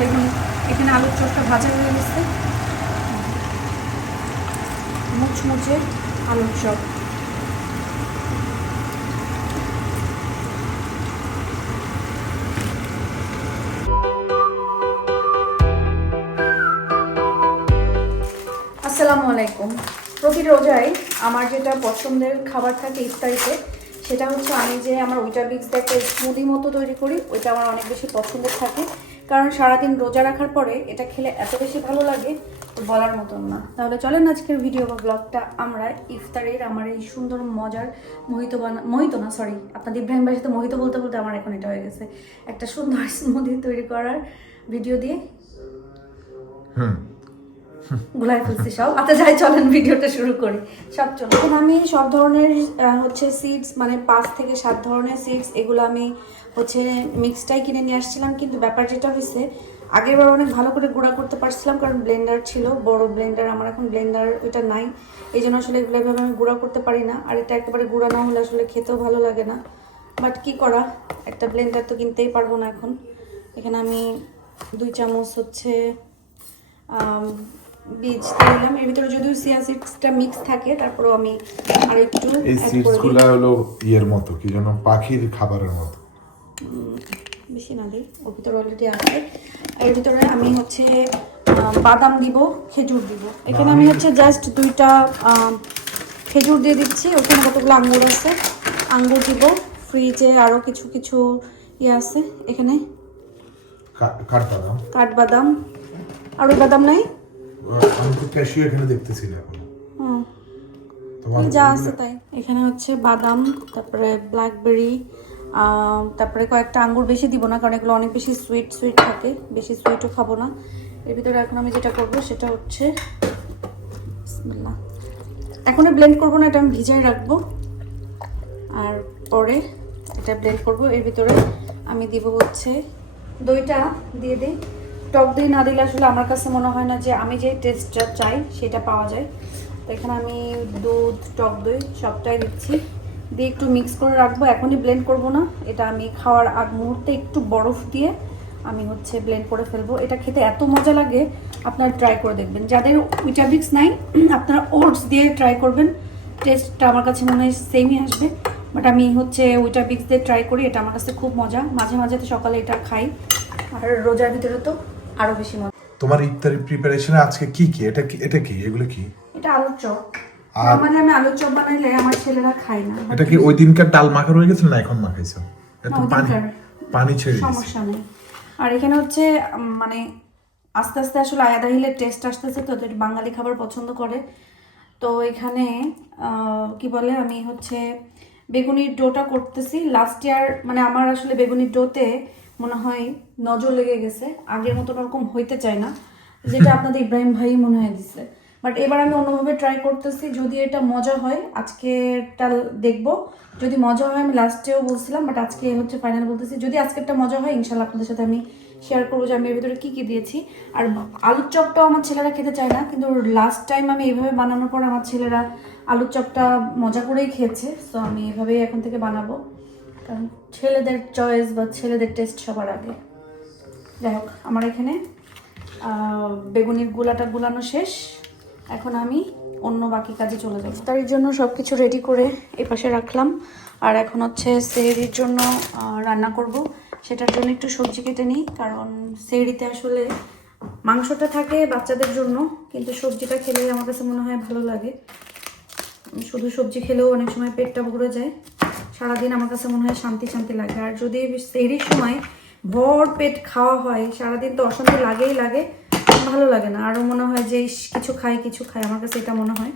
দেখুন এখানে আলুর চপটা ভাজা হয়ে গেছে, মুচমুচে আলুর চপ। আসসালামু আলাইকুম। প্রতি রোজায় আমার যেটা পছন্দের খাবার থাকে ইফতারিতে, সেটা হচ্ছে আমি যে আমার উইটাবিক্স দিয়ে একটা স্মুদি মতো তৈরি করি, ওইটা আমার অনেক বেশি পছন্দের থাকে। কারণ সারাদিন রোজা রাখার পরে এটা খেলে এত বেশি ভালো লাগে বলার মতন না। তাহলে চলেন আজকের ভিডিও বা ব্লগটা আমরা ইফতারের আমার এই সুন্দর মজার আপনাদের ইব্রাহিম ভাইয়ের সাথে মোহিত বলতে বলতে আমার এখন এটা হয়ে গেছে, একটা সুন্দর স্মুদি তৈরি করার ভিডিও দিয়ে গুলাই ফেলছি সব। আচ্ছা যাই, চলেন ভিডিওটা শুরু করি। এখন আমি সব ধরনের হচ্ছে সিডস, মানে 5 থেকে 7 ধরনের সিডস, এগুলো আমি হচ্ছে মিক্সটাই কিনে নিয়ে আসছিলাম। কিন্তু ব্যাপার যেটা হয়েছে, আগের বার অনেক ভালো করে গুঁড়া করতে পারছিলাম, কারণ ব্লেন্ডার ছিল, বড় ব্লেন্ডার। আমার এখন ব্লেন্ডার ওইটা নাই, এই জন্য আসলে এগুলো এভাবে আমি গুঁড়া করতে পারি না। আর এটা একেবারে গুঁড়া না হলে আসলে খেতেও ভালো লাগে না, বাট কি করা, একটা ব্লেন্ডার তো কিনতেই পারবো না এখন। এখানে আমি 2 চামচ হচ্ছে বীজ দিলাম। এর ভিতরে যদিও চিয়া সিডসটা মিক্স থাকে, তারপরেও আমি আর একটু এই সিডসগুলো হলো ইয়ের মতো, কি যেন পাখির খাবারের মতো, বেশি না দিই, ওর ভিতরে অলরেডি আছে। এর ভিতরে আমি হচ্ছে বাদাম দিব, খেজুর দিব। এখানে আমি হচ্ছে জাস্ট 2টা খেজুর দিয়ে দিচ্ছি। ওখানে কতগুলো আঙ্গুর আছে, আঙ্গুর দিব। ফ্রিজে আরও কিছু কিছু ইয়ে আছে, এখানে কাঠবাদাম। আর ওই বাদাম নাই, আমি তো ক্যাশিউ এখানে দেখতেছি না এখন। তোমার যা আছে তাই। এখানে হচ্ছে বাদাম, তারপরে ব্ল্যাকবেরি, তারপরে কয়েকটা আঙ্গুর। বেশি দিব না, কারণ এগুলো অনেক বেশি সুইট থাকে, বেশি সুইটও খাবো না। এর ভিতরে এখন আমি যেটা করব সেটা হচ্ছে বিসমিল্লাহ, এখন ব্লেন্ড করবো না, এটা আমি ভিজাই রাখবো, আর পরে এটা ব্লেন্ড করব। এর ভিতরে আমি দিব হচ্ছে দইটা দিয়ে দিই। টক দই না দিলে আসলে আমার কাছে মনে হয় না যে আমি যে টেস্টটা চাই সেটা পাওয়া যায়। তো এখানে আমি দুধ, টক দই সবটাই দিচ্ছি, দিয়ে একটু মিক্স করে রাখবো। এখনই ব্লেন্ড করব না, এটা আমি খাওয়ার আগ মুহূর্তে একটু বরফ দিয়ে আমি হচ্ছে ব্লেন্ড করে ফেলবো। এটা খেতে এত মজা লাগে, আপনারা ট্রাই করে দেখবেন। যাদের উইটাবিক্স নাই আপনারা ওটস দিয়ে ট্রাই করবেন, টেস্টটা আমার কাছে মনে হয় সেমই আসবে। বাট আমি হচ্ছে উইটাবিক্স দিয়ে ট্রাই করি, এটা আমার কাছে খুব মজা। মাঝে মাঝে তো সকালে এটা খাই, আর রোজার ভিতরে তো আরো বেশি মজা। তোমার ইফতারি প্রিপারেশনে আজকে কি কি? এটা কি? এগুলো কি? এটা আলুর চপ। মানে আমি আলুর চপ বানাইলে আমার ছেলেরা খায় না। এটা কি ওই দিনকার ডাল মাখা রয়ে গেছে না এখন মাখাইছো? এত পানি ছেড়ে দিয়েছে, সমস্যা নেই। আর এখানে হচ্ছে মানে আস্তে আস্তে আসলে আয়াদা হিলের টেস্ট আসতেছে, তো বাঙালি খাবার পছন্দ করে। তো এখানে কি বলে, আমি হচ্ছে বেগুনির ডোটা করতেছি। লাস্ট ইয়ার মানে আমার আসলে বেগুনির ডোতে মনে হয় নজর লেগে গেছে, আগের মতো ওরকম হইতে চায় না, যেটা আপনাদের ইব্রাহিম ভাই মনে হয় দিচ্ছে। বাট এবার আমি অন্যভাবে ট্রাই করতেছি, যদি এটা মজা হয় আজকেরটা দেখবো। যদি মজা হয়, আমি লাস্টেও বলছিলাম, বাট আজকে হচ্ছে ফাইনাল বলতেছি, যদি আজকেরটা মজা হয় ইনশাল্লাহ আপনাদের সাথে আমি শেয়ার করবো যে আমি এর ভিতরে কী কী দিয়েছি। আর আলুর চপটাও আমার ছেলেরা খেতে চায় না, কিন্তু লাস্ট টাইম আমি এইভাবে বানানোর পর আমার ছেলেরা আলুর চপটা মজা করেই খেয়েছে। সো আমি এভাবেই এখন থেকে বানাবো, কারণ ছেলেদের চয়েস বা ছেলেদের টেস্ট সবার আগে। যাই হোক, আমার এখানে বেগুনির গুলাটা গুলানো শেষ, এখন আমি অন্য বাকি কাজে চলে যাব। তার জন্য সব কিছু রেডি করে এপাশে রাখলাম, আর এখন হচ্ছে সেহরির জন্য রান্না করব। সেটার জন্য একটু সবজি কেটে নিই, কারণ সেহরিতে আসলে মাংসটা থাকে বাচ্চাদের জন্য, কিন্তু সবজিটা খেলে আমার কাছে মনে হয় ভালো লাগে। শুধু সবজি খেলেও অনেক সময় পেটটা ভরে যায়, সারাদিন আমার কাছে মনে হয় শান্তি শান্তি লাগে। আর যদি সেহরির সময় ভর পেট খাওয়া হয়, সারাদিন তো অশান্তি লাগেই লাগে, ভালো লাগে না। আরও মনে হয় যে কিছু খাই, আমার কাছে এটা মনে হয়।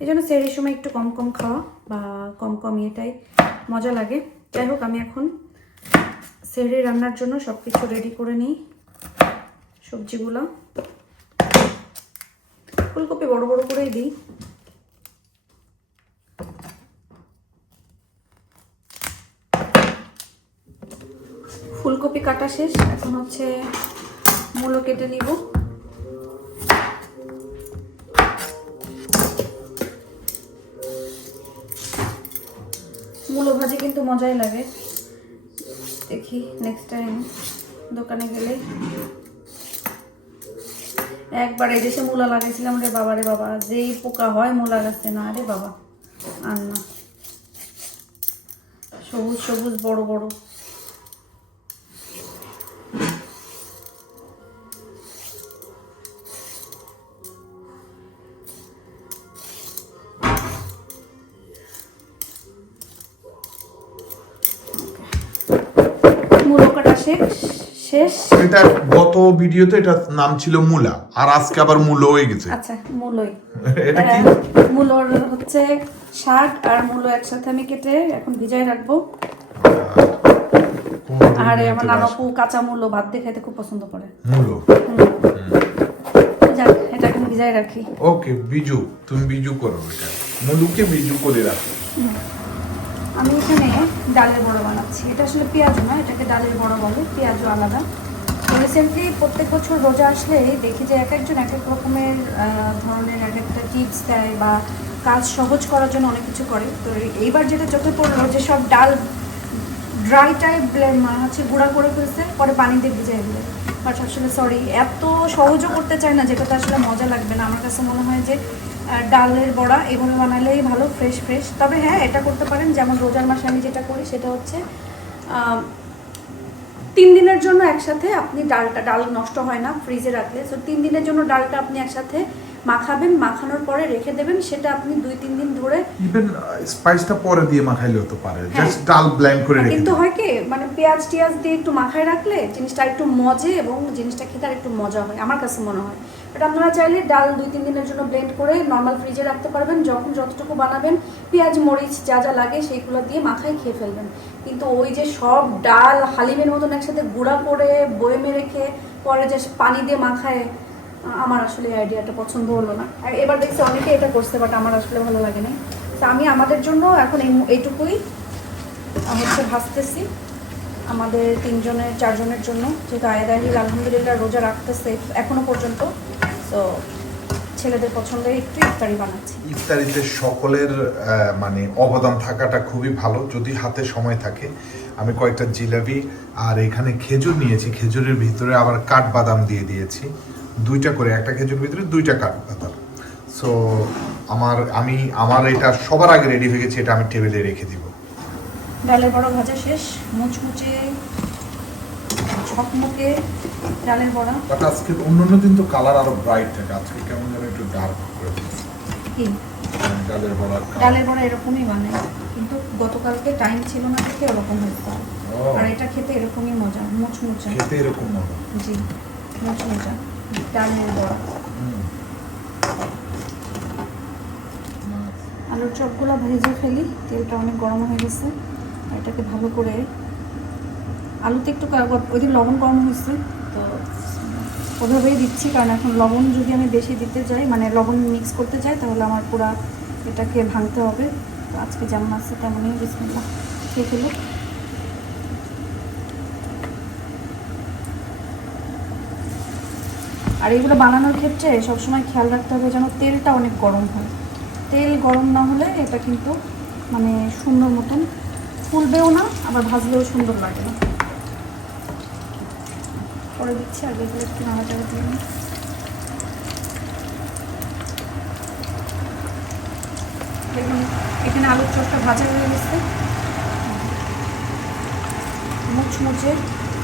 এই জন্য সেহরির সময় একটু কম কম খাওয়া বা কম কম এটাই মজা লাগে। যাই হোক, আমি এখন সেহরি রান্নার জন্য সব কিছু রেডি করে নিই। সবজিগুলো ফুলকপি বড় বড় করেই দিই। ফুলকপি কাটা শেষ, এখন হচ্ছে মূলো কেটে নিব। মূলো ভাজি কিন্তু মজাই লাগে, দেখি নেক্সট টাইম দোকানে গেলে একবার এই দেশে মূলা লাগাইছিলাম রে বাবা রে বাবা, যেই পোকা হয় মূলা গাছে, না রে বাবা আর না, সবুজ সবুজ বড় বড়। মূলো কাটা শেষ। এটা গত ভিডিওতে এটা নাম ছিল মূলা, আর আজকে আবার মূলো হয়ে গেছে। আচ্ছা মূলোই এটা কি? মূলোর হচ্ছে শাক আর মূলো একসাথে আমি কেটে এখন ভিজাই রাখবো। আর আমার নানাপু কাঁচা মূলো ভাত দিয়ে খেতে খুব পছন্দ করে। মূলো যাক, এটা এখন ভিজাই রাখি। ওকে, বিজু, তুমি বিজু করো, এটা মূলুকে বিজু করে রাখো। আমি এখানে ডালের বড়া বানাচ্ছি। এটা আসলে পেঁয়াজ না, এটাকে ডালের বড়া বলে, পেঁয়াজও আলাদা। তো রিসেন্টলি প্রত্যেক বছর রোজা আসলে দেখি যে এক একজন এক এক রকমের ধরনের এক একটা টিপস দেয় বা কাজ সহজ করার জন্য অনেক কিছু করে। তো এইবার যেটা চোখে পড়লো যে সব ডাল ড্রাই টাইপ হচ্ছে গুঁড়া করে ফেলছে, পরে পানি দিয়ে ভিজাই দিলে। বাট আসলে সরি, এত সহজও করতে চায় না, যেটা তো আসলে মজা লাগবে না। আমার কাছে মনে হয় যে ডালের বড়া এভাবে বানালেই ভালো, ফ্রেশ ফ্রেশ। তবে হ্যাঁ, এটা করতে পারেন, যেমন রোজার মাসে আমি যেটা করি সেটা হচ্ছে 3 দিনের জন্য একসাথে আপনি ডাল নষ্ট হয় না ফ্রিজে রাখলে। সো 3 দিনের জন্য ডালটা আপনি একসাথে মাখাবেন, মাখানোর পরে রেখে দেবেন, সেটা আপনি 2-3 দিন ধরে ইভেন স্পাইসটা পরে দিয়ে মাখাইলেও তো পারে, জাস্ট ডাল ব্লেন্ড করে রেখে। কিন্তু হয় কি, মানে পেঁয়াজ টিয়াজ দিয়ে একটু মাখায় রাখলে জিনিসটা একটু মজে এবং জিনিসটা খেতে আর একটু মজা হয়, আমার কাছে মনে হয়। বাট আপনারা চাইলে ডাল 2-3 দিনের জন্য ব্লেন্ড করে নর্মাল ফ্রিজে রাখতে পারবেন। যখন যতটুকু বানাবেন পেঁয়াজ মরিচ যা যা লাগে সেইগুলো দিয়ে মাখায় খেয়ে ফেলবেন। কিন্তু ওই যে সব ডাল হালিমের মতন একসাথে গুঁড়া করে বয়েমে রেখে পরে যে পানি দিয়ে মাখায়, আমার আসলে আইডিয়াটা পছন্দ হলো না। আর এবার দেখছি অনেকে এটা করছে, বাট আমার আসলে ভালো লাগে না। তো আমি আমাদের জন্য এখন এইটুকুই হচ্ছে ভাজতেছি, আমাদের 3-4 জনের জন্য, যেহেতু আয়াদাহিল আলহামদুলিল্লাহ রোজা রাখতেছে এখনো পর্যন্ত। তো ছেলেদের পছন্দের একটু ইফতারি বানাচ্ছি। ইফতারিতে সকলের মানে অবদান থাকাটা খুবই ভালো, যদি হাতে সময় থাকে। আমি কয়েকটা জিলাপি আর এখানে খেজুর নিয়েছি, খেজুরের ভিতরে আবার কাঠবাদাম দিয়ে দিয়েছি, 2টা করে, একটা খেজুর ভিতরে 2টা কাঠবাদাম। সো আমার এটা সবার আগে রেডি হয়ে গেছে, এটা আমি টেবিলে রেখে দিব। ডালের বড়া ভাজা শেষ, মুচমুচে ঝকমকে ডালের বড়া। বাট আজকে অন্যান্য দিন তো কালার আরো ব্রাইট থাকে, আজকে কেমন যেন একটু ডার্ক করে দিয়েছে। কি ডালের বড়া? ডালের বড়া এরকমই বানায়, কিন্তু গতকালকে টাইম ছিল না দেখে ওরকম হয়েছে। আর এটা খেতে এরকমই মজা, মুচমুচা খেতে এরকম মজা। জি, মুচমুচা ডালের বড়া। আলুর চপগুলো ভেজে ফেলি, তেলটা অনেক গরম হয়ে গেছে। এটাকে ভালো করে, আলুতে একটু ওইদিন লবণ কম হয়েছে তো ওভাবেই দিচ্ছি, কারণ এখন লবণ যদি আমি বেশি দিতে যাই, মানে লবণ মিক্স করতে যাই, তাহলে আমার পুরো এটাকে ভাঙতে হবে। তো আজকে যেমন আছে তেমনই বিসমিল্লাহ খেয়ে ফেলো। আর এগুলো বানানোর ক্ষেত্রে সবসময় খেয়াল রাখতে হবে যেন তেলটা অনেক গরম হয়। তেল গরম না হলে এটা কিন্তু মানে সুন্দর মতন ফুলবেও না, আবার ভাজলেও সুন্দর লাগে না। পরে দিচ্ছি, আগে এগুলো একটু নাড়াচাড়া দিয়ে নিই। দেখুন এখানে আলুর চপটা ভাজা হয়ে গেছে, মুচমুচে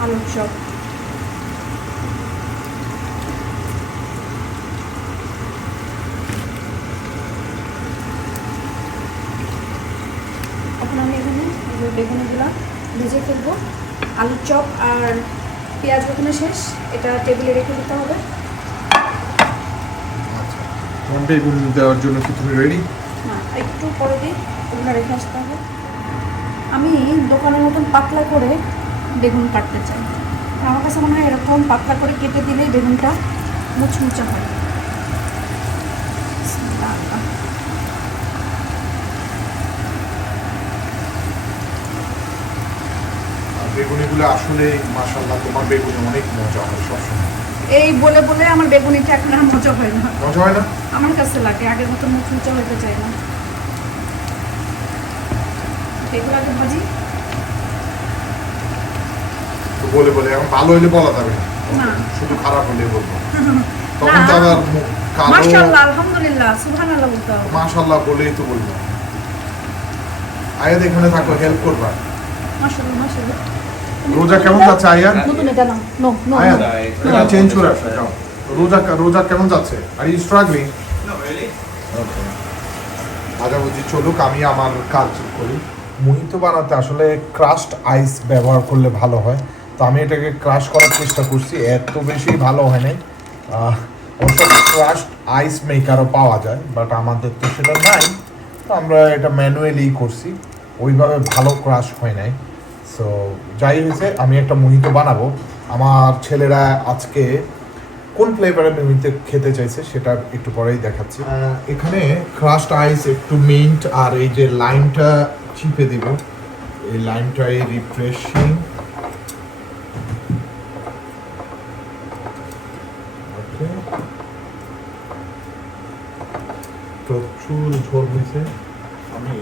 আলুর চপ। এখন আমি এখানে বেগুনগুলো ভেজে ফেলবো। আলুর চপ আর পেঁয়াজ ওখানে শেষ, এটা টেবিলে রেখে দিতে হবে। আচ্ছা, তোমার বেগুন দেওয়ার জন্য কি তুমি রেডি? না, একটু পরে দিই, ওগুলো রেখে আসতে হবে। আমি দোকানের মতন পাতলা করে বেগুন কাটতে চাই। আমার কাছে মনে হয় এরকম পাতলা করে কেটে দিলেই বেগুনটা মুচমুচা হয়। বেগুনিগুলো আসলে মাশাআল্লাহ, তোমার বেগুনি অনেক মজা হয় সবসময়। এই বলে বলে আমার বেগুনিটা এখন আর মজা হয় না। মজা হয় না? আমার কাছে লাগে আগের মতো মুচমুচা হতে চাই না। এগুলো আগে ভাজি। তো বলে বলে এখন ভালো হইলে বলা যাবে না, শুধু খারাপ হলে বলবো। তখন তো আবার কালো মাশাআল্লাহ আলহামদুলিল্লাহ সুবহানাল্লাহ বলতে হবে। মাশাআল্লাহ বলেই তো বলবো। আয়াত এখানে থাকো, হেল্প করবা। মাশাআল্লাহ মাশাআল্লাহ। রোজা কেমন যাচ্ছে আয়াত? নতুন এটা নাও। No no. আয়াত এটা চেঞ্জ করে আসো যাও। রোজা কেমন যাচ্ছে? Are you struggling? Not really. Okay. আচ্ছা বুঝি, চলুক আমি আমার কাজ করি। মোহিতো বানাতে আসলে ক্রাশড আইস ব্যবহার করলে ভালো হয়, তো আমি এটাকে ক্রাশ করার চেষ্টা করছি, এত বেশি ভালো হয় নাই। অবশ্য ক্রাশড আইস মেকারও পাওয়া যায়, বাট আমাদের তো সেটা নাই, তো আমরা এটা ম্যানুয়ালি করছি, ওইভাবে ভালো ক্রাশ হয় নাই। সো যাই হয়েছে, আমি একটা মোহিতো বানাবো। আমার ছেলেরা আজকে কোন ফ্লেভারের মোহিতো খেতে চাইছে সেটা একটু পরেই দেখাচ্ছি। এখানে ক্রাশড আইস, একটু মিন্ট, আর এই যে লাইমটা চিপে দিব, এই লাইমটাই রিফ্রেশিং। ওকে, প্রচুর ঝোল হয়েছে। আমি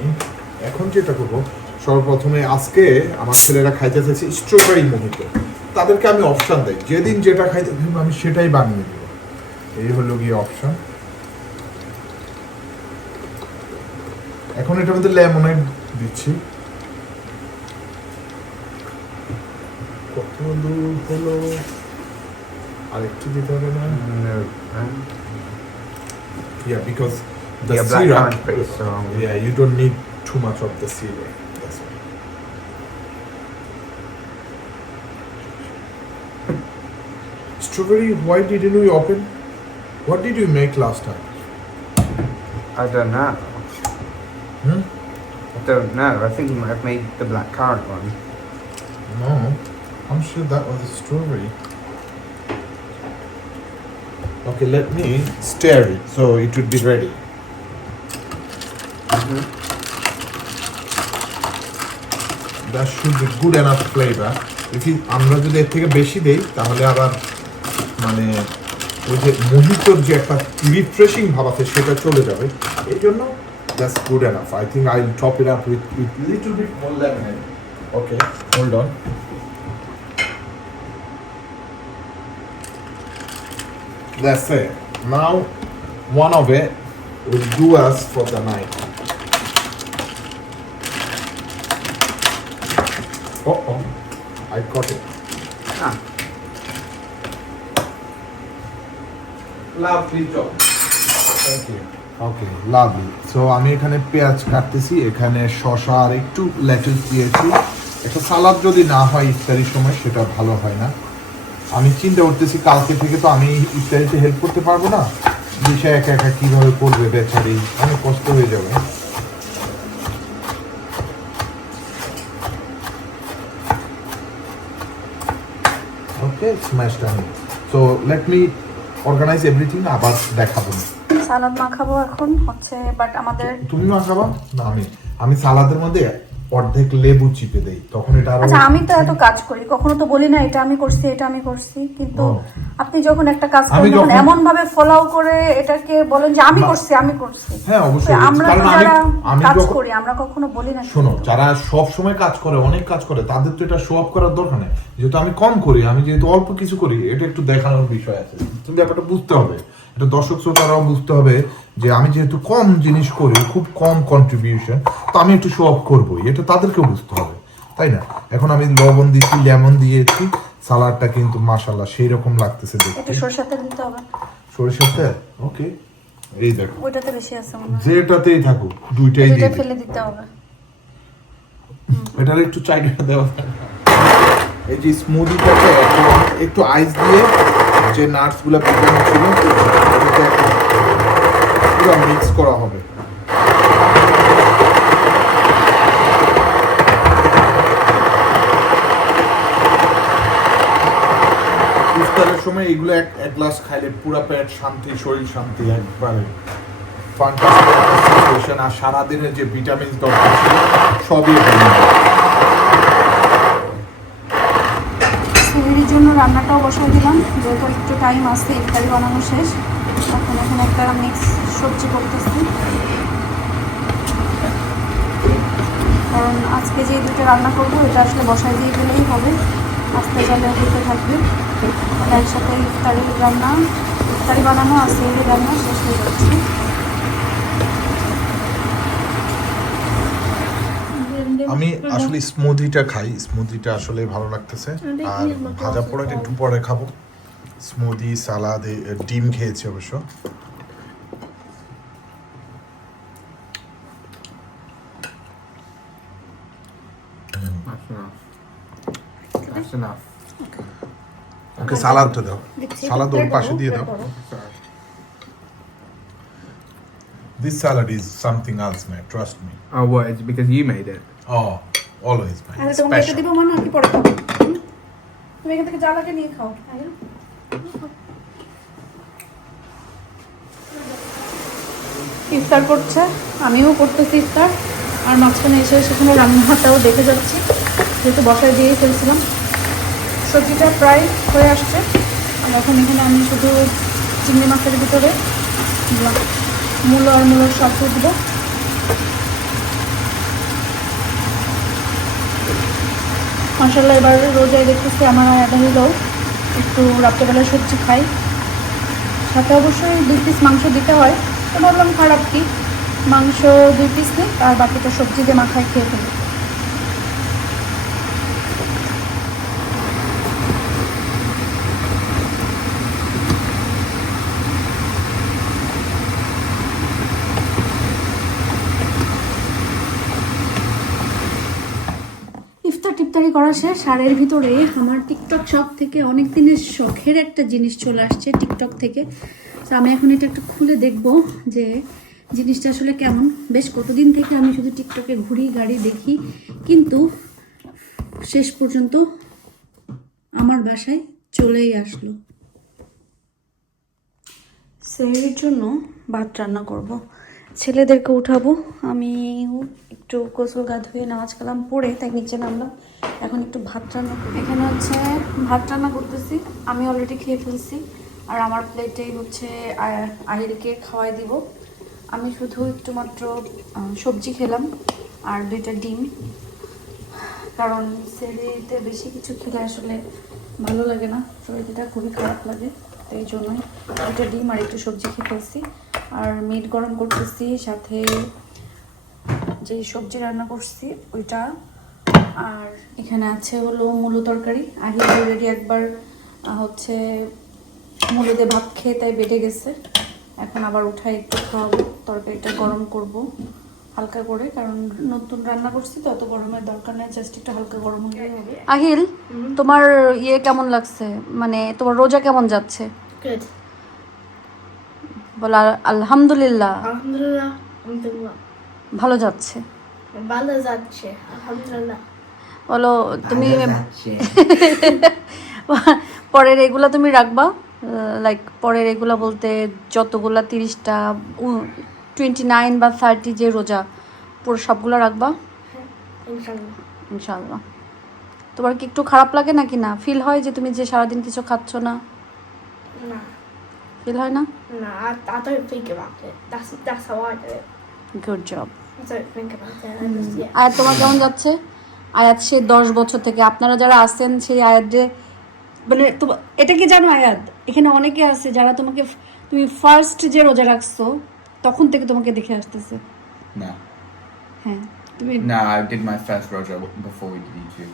এখন যেটা করবো, সর্বপ্রথমে আজকে আমার ছেলেরা খাইতে চাইছে স্ট্রবেরি মোহিতো। তাদেরকে আমি অপশান দেই, যেদিন যেটা খাইতে আমি সেটাই বানিয়ে দেবো। এই হলো গিয়ে অপশান। এখন এটার মধ্যে লেমনেড দিচ্ছি। কত দূর হলো, আর একটু দিতে হবে না? Yeah, because the Yeah, black syrup, currant's pretty strong. yeah, you don't need too much of the syrup. That's why. Strawberry, why didn't we open? What did you make last time? I don't know. Hmm? I don't know. I think you might have made the black currant one. No, I'm sure that was a strawberry. Okay, let me stir it so it would be ready. That should be good enough flavor. If you, আমরা যদি এর থেকে বেশি দেই তাহলে আবার মানে ওই যে মোহিতোর যে একটা রিফ্রেশিং ভাব আছে সেটা চলে যাবে, এই জন্য that's good enough. I think I'll top it up with little bit more lemonade. Okay, hold on. That's it. Now one of it will do us for the night. Oh, I got it. Ah. Lovely job. Thank you. Okay, lovely. So আমি এখানে পেঁয়াজ কাটতেছি, এখানে শসা আর একটু lettuce দিয়েছি। একটা সালাদ যদি না হয় ইফতারির সময় সেটা ভালো হয় না। আমি চিন্তা করতেছি কালকে থেকে তো আমি ইফতারিতে হেল্প করতে পারবো না, দিশা একা একা কিভাবে করবে, বেচারি অনেক কষ্ট হয়ে যাবে। Okay, smash done. So let me organize everything, আবার দেখাবো। সালাদ মাখাবো এখন হচ্ছে, বাট আমাদের তুমি মাখাবা না? আমি সালাদের মধ্যে অর্ধেক লেবু চিপে দেই, তখন এটা আরো। আচ্ছা, আমি তো এত কাজ করি, কখনো তো বলি না এটা আমি করছি এটা আমি করছি, কিন্তু আপনি যখন একটা কাজ করেন তখন এমন ভাবে ফলো করে এটাকে বলেন যে আমি করছি আমি করছি। হ্যাঁ অবশ্যই, আমরা কারণ তো যারা আমি কাজ যখন করি আমরা কখনো বলি না। শোনো, যারা সব সময় কাজ করে, অনেক কাজ করে, তাদের তো এটা শো অফ করার দরকার নেই। যেহেতু আমি কম করি, আমি যেহেতু অল্প কিছু করি, এটা একটু দেখানোর বিষয় আছে। তুমি ব্যাপারটা বুঝতে হবে, এটা দর্শক শ্রোতারাও বুঝতে হবে যে আমি যেহেতু কম জিনিস করি, খুব কম কন্ট্রিবিউশন, তো আমি একটু শো অফ করবোই, এটা তাদেরকেও বুঝতে হবে, তাই না? এখন আমি লবণ দিচ্ছি, লেমন দিয়েছি, সালাডটা কিন্তু মাশাআল্লাহ সেই রকম লাগতেছে দেখতে। একটু সরষের তেল দিতে হবে। সরিষার তেল, ওকে, এই দেখো ওইটাতে বেশি আছে মনে হয়, যেটাতেই থাকুক দুইটাই দুইটা দিয়ে ফেলে দিতে হবে। এটার একটু চাইটা দেওয়া। এই যে স্মুদিটাতে একটু আইস দিয়ে যে নাটস গুলা ভিজানো ছিল এটাতে পুরো মিক্স করা হবে। ইফতারের সময় এগুলো এক গ্লাস খাইলে পুরো পেট শান্তি, শরীর শান্তি, একবারে ফান্টাস্টিক। আর সারাদিনের যে ভিটামিন দরকার ছিল সবই সুবির জন্য রান্নাটাও বসাই দিলাম, যেহেতু একটু টাইম আছে, ইফতারি বানানো শেষ। এখন একটা মিক্স সবজি করতেছি, কারণ আজকে যে দুটো রান্না করবো এটা আসলে বসাই দিয়ে গেলেই হবে, আস্তে জলে হতে থাকবে। একসাথে ইফতারির রান্না ইফতারি বানানো আর সেহরি রান্না শেষ হয়ে যাচ্ছে। আমি আসলে স্মুদিটা খাই, স্মুদিটা আসলে ভালো লাগতেছে। আর ভাজা পোড়াটা একটু পরে খাবো। স্মুদি, সালাদ, ডিম খেয়েছি অবশ্য। That's enough. That's enough. ওকে সালাদটা দাও, দেখছি, সালাদ ওর প্লেট পাশে ধরো, দিয়ে প্লেট দাও। ধরো। Sorry. This salad is something else, man. Trust me. Oh, what? It's because you made it. Oh, always, man. আরে তোমাকে এটা Special. দিব মানে কি পরে খাবো? তুমি এখান থেকে যা লাগে নিয়ে খাও। ইফতার করছে, আমিও করতেছি ইফতার। আর মাঝখানে এসে সেখানে রান্নাটাও দেখে যাচ্ছি, যেহেতু বসায় দিয়েই ফেলছিলাম। সবজিটা প্রায় হয়ে আসছে। আর এখন এখানে আমি শুধু চিংড়ি মাছের ভিতরে মূলো আর মূলোর সবজি দেবো। মাশাআল্লাহ, এবার রোজায় দেখতেছি আমার আদা হলেও একটু রাত্রেবেলা সবজি খাই, সাথে অবশ্যই 2 পিস মাংস দিতে হয়। তো ভাবলাম খারাপ কি, মাংস 2 পিস নিই আর বাকিটা সবজি দিয়ে মাখায় খেয়ে ফেলি। ইফতার টিফতারি করা শেষ। আর এর ভিতরে আমার টিকটক শখ থেকে অনেক দিনের শখের একটা জিনিস চলে আসছে টিকটক থেকে। তো আমি এখন এটা একটু খুলে দেখব যে জিনিসটা আসলে কেমন। বেশ কতদিন থেকে আমি শুধু টিকটকে ঘুরি গাড়ি দেখি, কিন্তু শেষ পর্যন্ত আমার বাসায় চলেই আসলো। সেহরির জন্য ভাত রান্না করব, ছেলেদেরকে উঠাবো। আমি একটু গোসল গা ধুয়ে নামাজ কালাম পড়ে তাই নিচে নামলাম। এখন একটু ভাত রান্না করি। এখানে হচ্ছে ভাত রান্না করতেছি, আমি অলরেডি খেয়ে ফেলছি। আর আমার প্লেটেই হচ্ছে আহিলকে খাওয়াই দিব। আমি শুধু একটু মাত্র সবজি খেলাম আর 2টা ডিম, কারণ সেহরিতে বেশি কিছু খেলে আসলে ভালো লাগে না, শরীরটা খুবই খারাপ লাগে। তো এই জন্যই 2টা ডিম আর একটু সবজি খেয়ে ফেলছি। আর মিট গরম করতেছি, সাথে যে সবজি রান্না করছি ওইটা। আর এখানে আছে হলো মূলো তরকারি। আগে অলরেডি একবার হচ্ছে মূলো দিয়ে ভাত খেয়ে তাই বেটে গেছে। এখন আবার উঠাই একটু খাওয়াবো, তরকারিটা গরম করব হালকা করে, কারণ নতুন রান্না করছি তো অত গরমের দরকার নেই, জাস্ট একটু হালকা গরম হলেই হবে। আহিল, তোমার কেমন লাগছে, মানে তোমার রোজা কেমন যাচ্ছে? Good. বলো আলহামদুলিল্লাহ। Alhamdulillah. Alhamdulillah. ভালো যাচ্ছে। ভালো যাচ্ছে আলহামদুলিল্লাহ। বলো তুমি পরের এগুলা তুমি রাখবা, লাইক পরের এগুলা বলতে যতগুলা 30টা 29 বা 30 যে রোজা পুরো সবগুলা রাখবা ইনশাআল্লাহ। ইনশাআল্লাহ। তোমার কি একটু খারাপ লাগে নাকি না ফিল হয় যে তুমি যে সারাদিন কিছু খাচ্ছ না? না, ফিল হয় না? no, I don't think about it. That's how I do it. Good job. I don't think about it. I just, yeah. আয়াত তোমার কেমন যাচ্ছে? আয়াত সে 10 বছর থেকে, আপনারা যারা আছেন সেই আয়াতে মানে এটা কি জানো আয়াত, এখানে অনেকে আছে যারা তুমি ফার্স্ট যে রোজা রাখছো তখন থেকে তোমাকে দেখে আসতেছে। No. হ্যাঁ তুমি No, I did my first Roger before we did YouTube.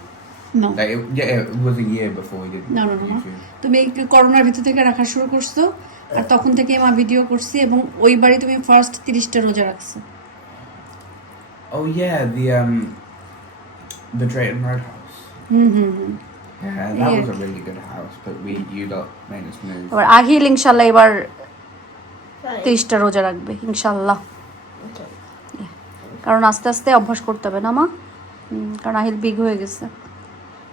No. Like, it was a year before we did No. YouTube. তুমি করোনার ভিতর থেকে রাখা শুরু করছো আর তখন থেকে আমার ভিডিও করছি এবং ওইবারই তুমি ফার্স্ট 30টা রোজা রাখছো। Oh yeah, the Drayton Road house. Yeah, that was a really good house, but you lot made us move. এবার আহিল ইনশাআল্লাহ এবার Right. 30টা রোজা রাখবে ইনশাআল্লাহ, Okay. কারণ আস্তে আস্তে অভ্যাস করতে হবে না মা। কারণ আহিল বিগ হয়ে গেছে।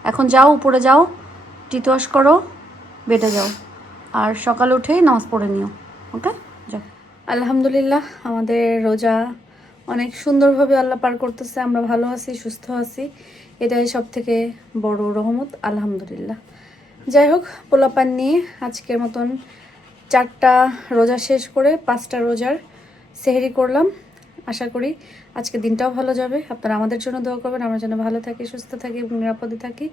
এখন যাও উপরে যাও, টিতোয়াশ করো, বেডে যাও, আর সকালে উঠেই নামাজ পড়ে নিও। ওকে, যাও। আলহামদুলিল্লাহ, আমাদের রোজা অনেক সুন্দরভাবে আল্লাহ পার করতেছে। আমরা ভালো আছি, সুস্থ আছি, এটাই সব থেকে বড় রহমত। আলহামদুলিল্লাহ। যাই হোক, পোলাপান নিয়ে আজকের মতন 4টা রোজা শেষ করে 5টা রোজার সেহরি করলাম। আশা করি আজকে দিনটাও ভালো যাবে। আপনারা আমাদের জন্য দোয়া করবেন, আমরা যেন ভালো থাকি, সুস্থ থাকি এবং নিরাপদে থাকি।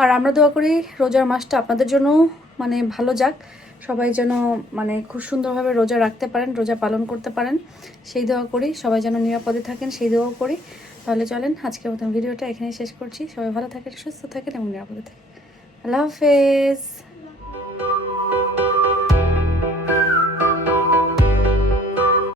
আর আমরা দোয়া করি রোজার মাসটা আপনাদের জন্য মানে ভালো যাক, সবাই যেন মানে খুব সুন্দরভাবে রোজা রাখতে পারেন, রোজা পালন করতে পারেন, সেই দোয়া করি। সবাই যেন নিরাপদে থাকেন, সেই দোয়া করি। তাহলে চলেন আজকের মতন ভিডিওটা এখানেই শেষ করছি। সবাই ভালো থাকেন, সুস্থ থাকেন এবং নিরাপদে থাকেন। আল্লাহ হাফেজ।